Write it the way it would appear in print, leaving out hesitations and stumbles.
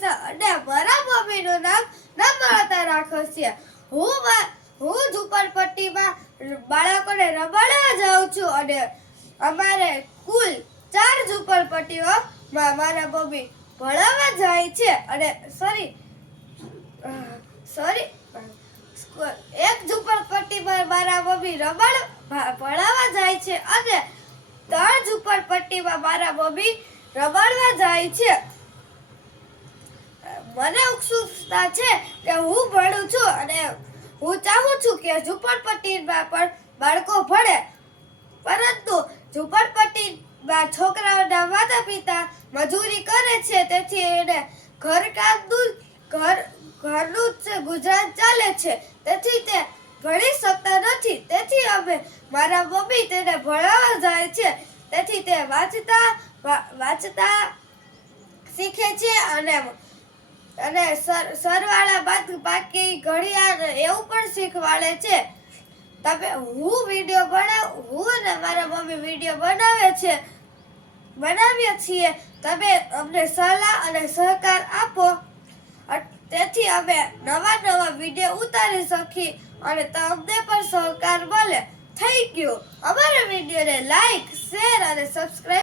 છે અને મારા મમ્મીનું નામ નમ્રતા રાખો છે. હું ઝુંપડપટ્ટીમાં બાળકોને રમાડવા જાઉં છું અને અમારે કુલ 4 ઝુંપડપટ્ટીઓમાં મારા મમ્મી ભણાવવા જાય છે અને એક ઝુંપડપટ્ટીમાં મારા મમ્મી ભણાવવા જાય છે અને 3 ઝુંપડપટ્ટીમાં મારા મમ્મી રમાડવા જાય છે. મને ઉત્સુકતા છે કે હું ભણું છું અને હું ચાહું છું કે ઝુંપડપટ્ટીમાં પણ બાળકો ભણે, પરંતુ ઝુંપડપટ્ટીમાં છોકરાઓના માતા પિતા મજૂરી કરે છે, તેથી એને ઘરનું ગુજરાન ચાલે છે, તેથી તે ભણી શકતા નથી. તેથી અમે મારા મમ્મી તેને ભણાવવા જાય છે, તેથી તે વાંચતા શીખે છે અને સરવાળા બાકી ઘડિયાળ એવું પણ શીખવાડે છે. હું અને મારા મમ્મી વિડીયો બનાવીએ છીએ. તમે અમને સલાહ અને સહકાર આપો, તેથી અમે નવા વિડીયો ઉતારી શકીએ અને તમને પણ સહકાર મળે. Thank you. અમારા વિડીયોને લાઈક, શેર અને સબસ્ક્રાઇબ